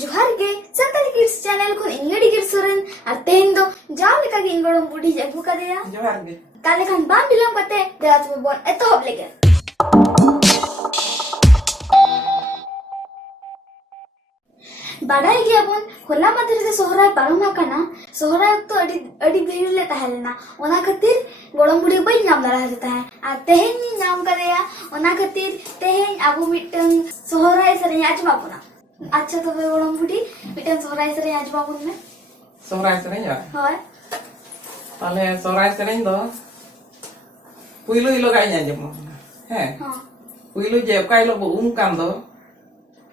जोहार गे Santali kids channel को Digeer Soren और तेन दो जाओ लेका गे गोडम बुढ़ी जगू का दिया जोहार गे ताले खान बाम बिलम कते देवा तुम बोल एतोहब लेगे बाडाई गया बोन होला मादर से सोहराय पारमा काना सोहराय तो अडी भीड़ ले तहलना ओना खातिर गोडम बुढ़ी बई नाम दरा देता है आ तेहेन नाम का दिया ओना खातिर तेहेन आबू मिटन सोहराय सरे आजमा पुना अच्छा तो गोडम बुढ़ी मिटन सोहराय सरे आजमा पुन में सोहराय सरे या होय ताले सोहराय सरे दो पुइलो इलो गाय ᱧᱟᱡᱚᱢ ᱦᱮᱸ पुइलो जे का इलो बो कान दो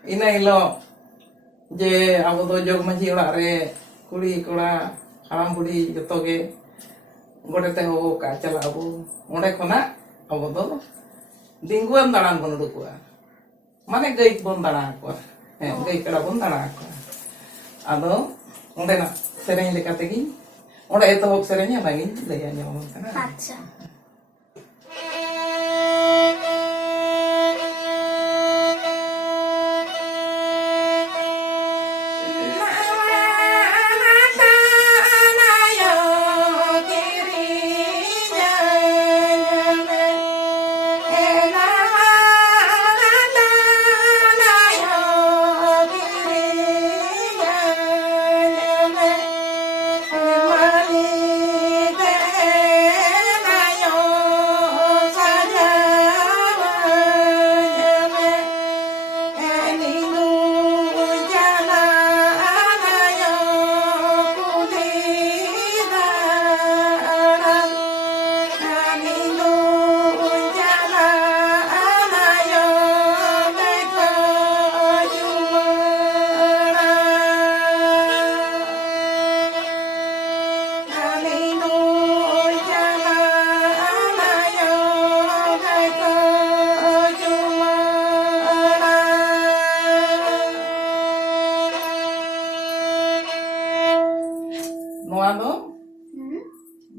इना इलो जे अब दो जोग मांझी ओड़ा रे कुड़ी कोड़ा हाराम बुढ़ी जतो गे गोडेते हो का चला अब ओंडे खना अब दो दिंगुआन दाड़ान बन उडुकुआ माने गई बन दाड़ा को गई कड़ा बन दाड़ा को आदो ओंडे ना सेरेñ लेकाते गी ओंडे एतोहब सेरेñ लागी लैया ᱧᱟᱢ kana अच्छा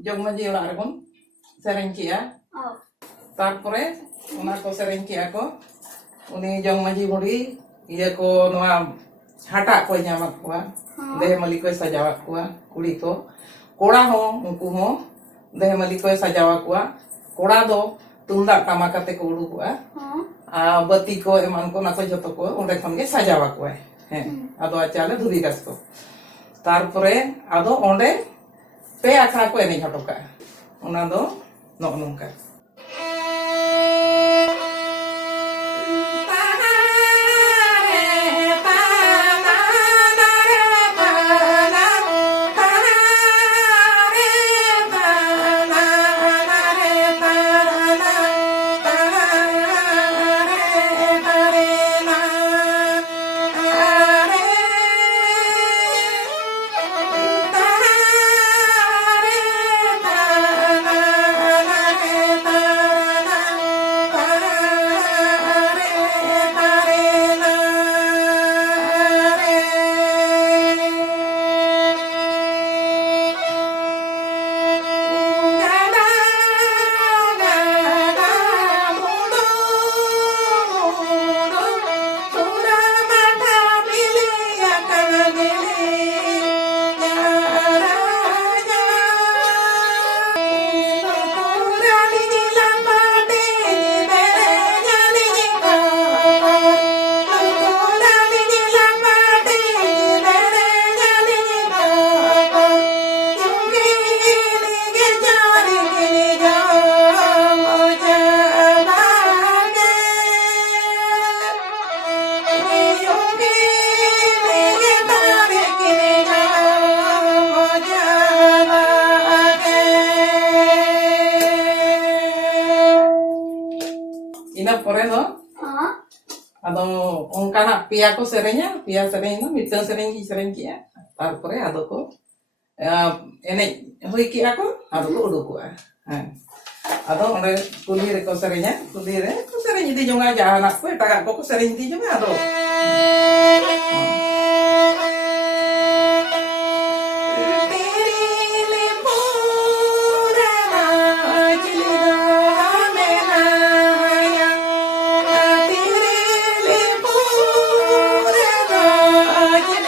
जोग मांझी ओड़ा रे बन सेरेñ किया तारपरे ओना को सेरेñ किया को उनी जोग मांझी बुढ़ी इया को नोआ हाटा को ᱧᱟᱢᱟᱫ कोआ देहमली को सजावत कोआ कुड़ी को कोड़ा हो उनको हो देहमली को सजावा कोआ कोड़ा दो तुंदा टामा काते को उडुकोआ आ बत्ती को एमान को ना को जतो को ओंडे खन गे सजावा कोआ है आदो आचाले धुबी गास को तारपरे आदो ओंडे पे आखड़ा को एने हटो का ओना दो नो नोंका आदो ओंकाना पिया को सेरेña पिया सेरेñ दो मिटन सेरेñ की सेरेñ किया तारपरे आदो को एने होई किया को आदो को उडुकोआ हां आदो ओंडे कुली रे को सेरेña कुली रे को सेरेñ इदी जोंगा जाना को एटागा को सेरेñ इदी जोंगा आदो Thank you.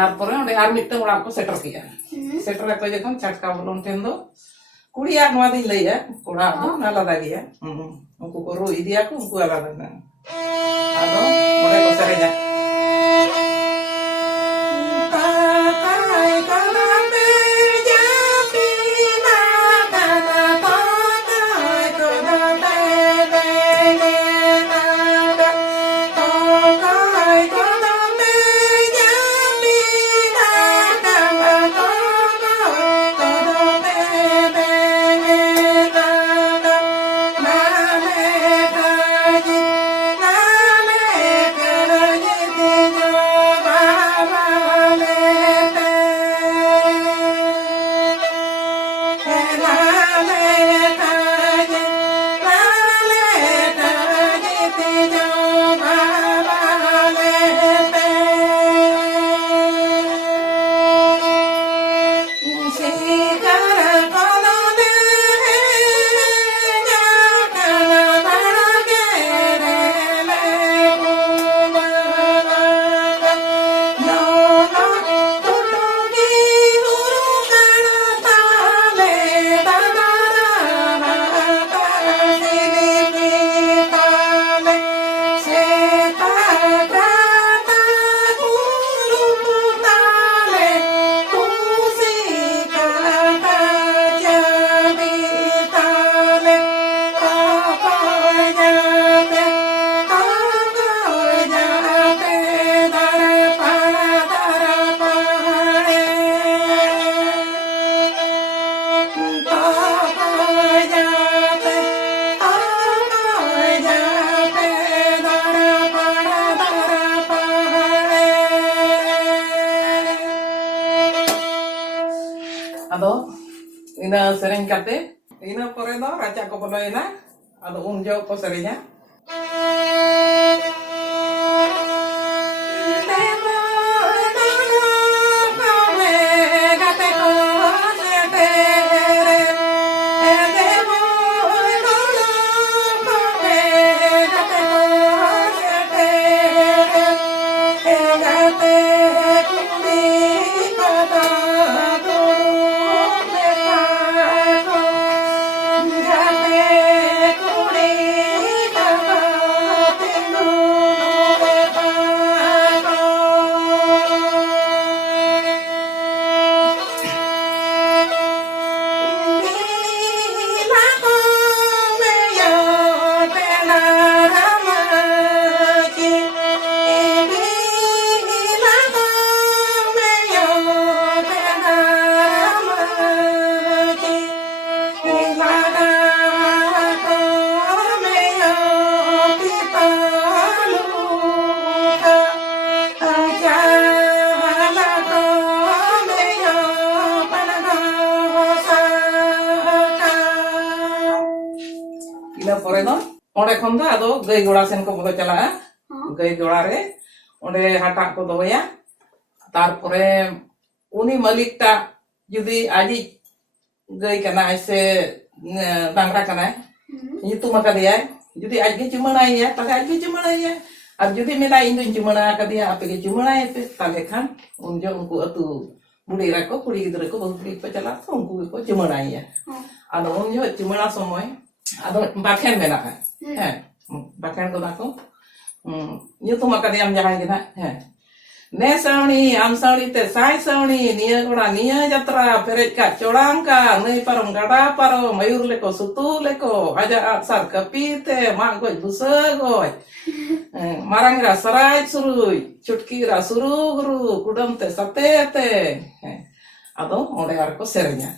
Tarpore onde ar mitang orang ko setter kia. Setter ko jekon chatka bolon tendo. Kuliah nuwa din lay ya. Kura do nala lagi ya. Unku ko ru idi aku unku ala na. Ado mole ko serenya. Ado ina sereng kate ina pore do raca ko polo ina ado unjo ko serenya pore do onde khon da ado gay goda sen ko bodo chala gay goda re onde hata ko doya tarpore uni malik ta judi aji gay kana se dangra kana itu maka dia judi aji cuma ya tale aji cuma ya ar judi mela indu cuma ka dia ape ke cuma ya pe tale kan unjo unku atu budi ra ko puri gidra ko budi pe chala unku ko cuma ya ado unjo cuma somoy ado baken menaka baken ko nako itu maka dia menjaga kita ne sauni am sauni te sai sauni nia goda nia jatra peret ka colang ka nei parom gada paro mayur leko sutu leko aja sar kapite ma goi busa goi marang ra sarai surui chutki ra suru guru kudam te satete ado onde ar ko serenya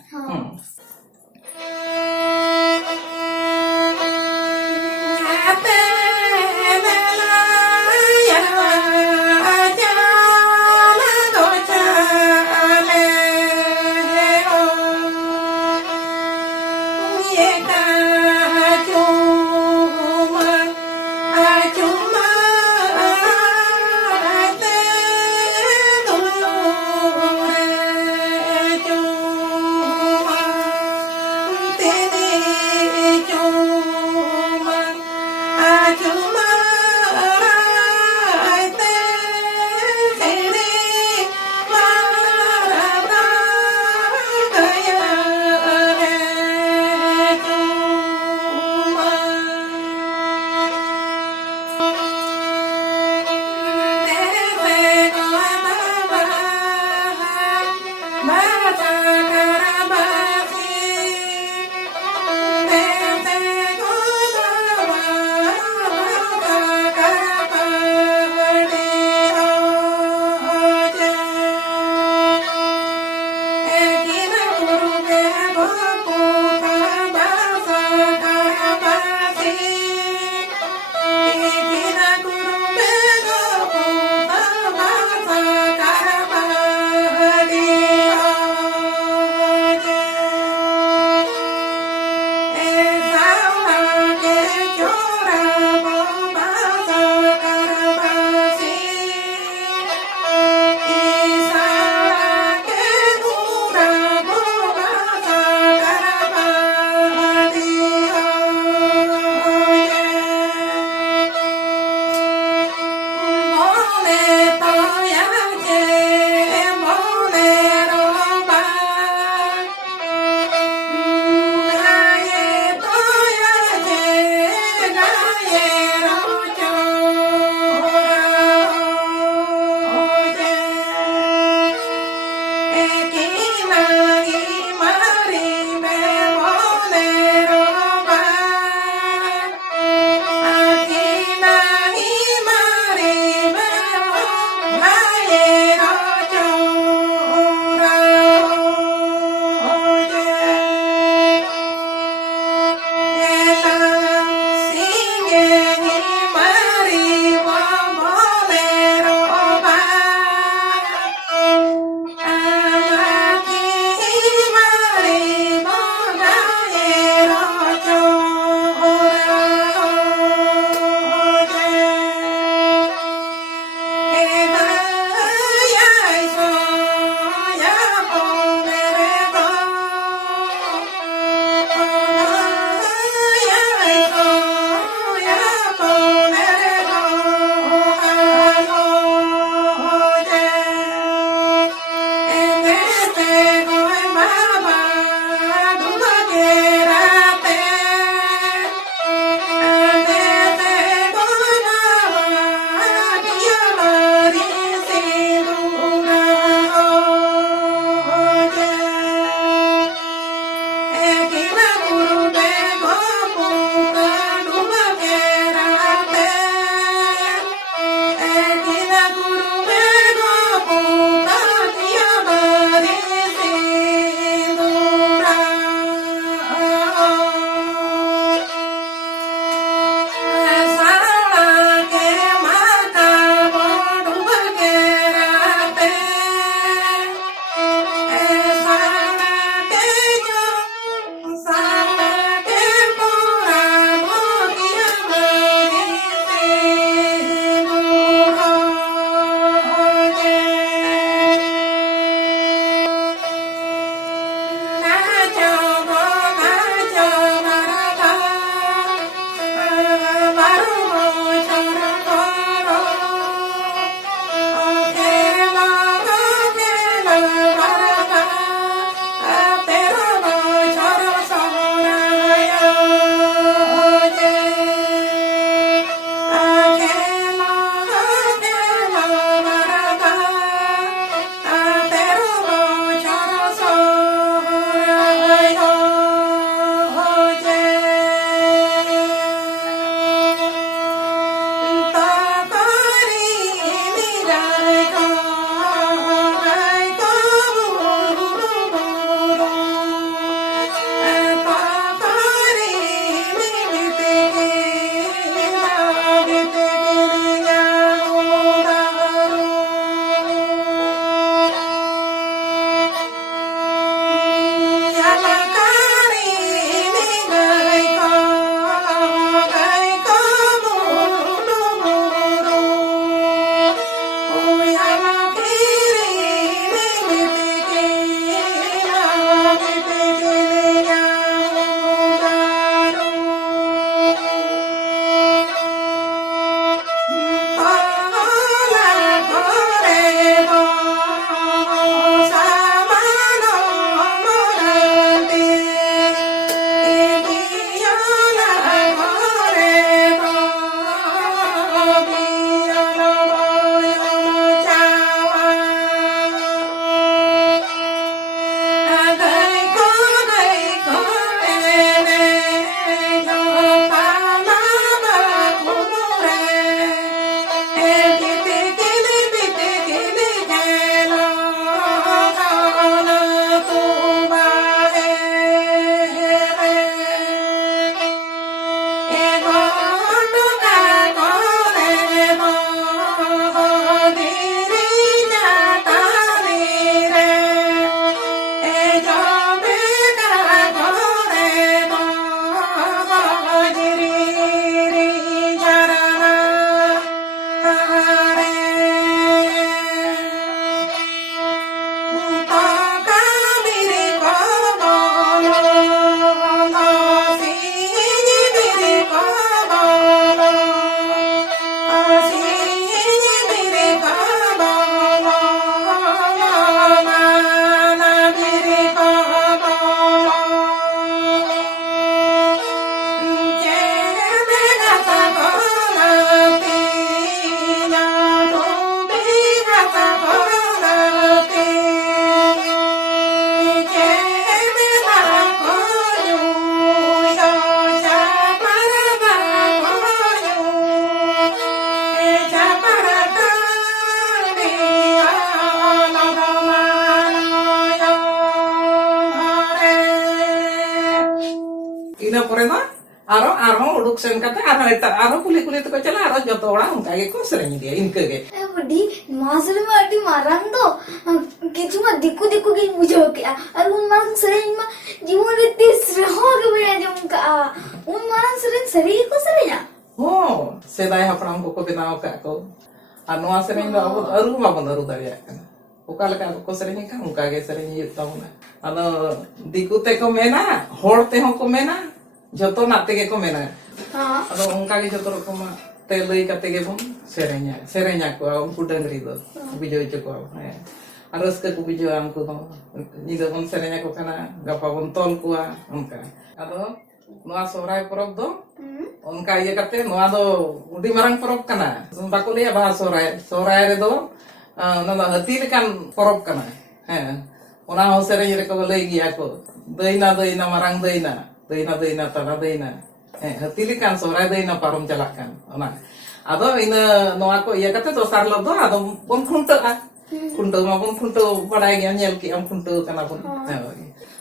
aro uduk sen kata aro kulit teko chala aro joto orang unka ge ko sereng dia inke ge बुढ़ी मासरे में अड़ी मारन दो किचु में दिकु दिकु की बुझो के और उन मारन सरें में जीवन रीति रहो के बया जो उनका उन मारन सरें सरी को सरें हो सेदाय हपड़ाम को बनाव का को आ नोआ sereng do aru babon aru daria kana oka leka ko sereng ka unka ge sereng yutau na ado diku te ko mena hor te ho ko mena joto nate ge ko mena हां ado unka ge joto ko ma te lei kate ge bon serenya ko unku dangri do bijo ko harus ke bijo amku do ni do bon serenya ko kana gapa bon tol ko unka ado noa Sahray porob do onka iya kate noa do udi marang porob kana bako leya bah Sahray re do na da hati lekan porob kana ona ho sereng re ko lei gi ako deina marang deina tana deina hati lekan Sahray deina parom calakan ona ado ina noa ko iya kate dosar lo do ado bon khunta ma bon khunta padai gi nyel ki am khunta kana bon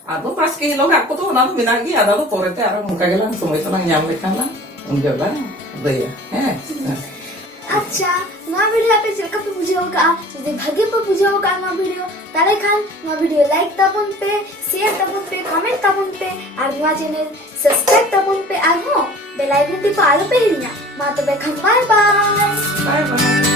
ado pas ke lo aku tuh nanti binagi ada tuh porete arah muka gelang semua itu lang nyampe kan lah enggak lah deh अच्छा माँ video पे चिलका पे बुझाओ का यदि भाग्य पे बुझाओ का माँ वीडियो ताले खान माँ वीडियो लाइक तबन पे शेयर तबन पे कमेंट तबन पे और माँ चैनल सब्सक्राइब तबन पे आगो बेल आइकन टिपा आलो पे हिलना माँ तो बेखम बाय बाय bye bye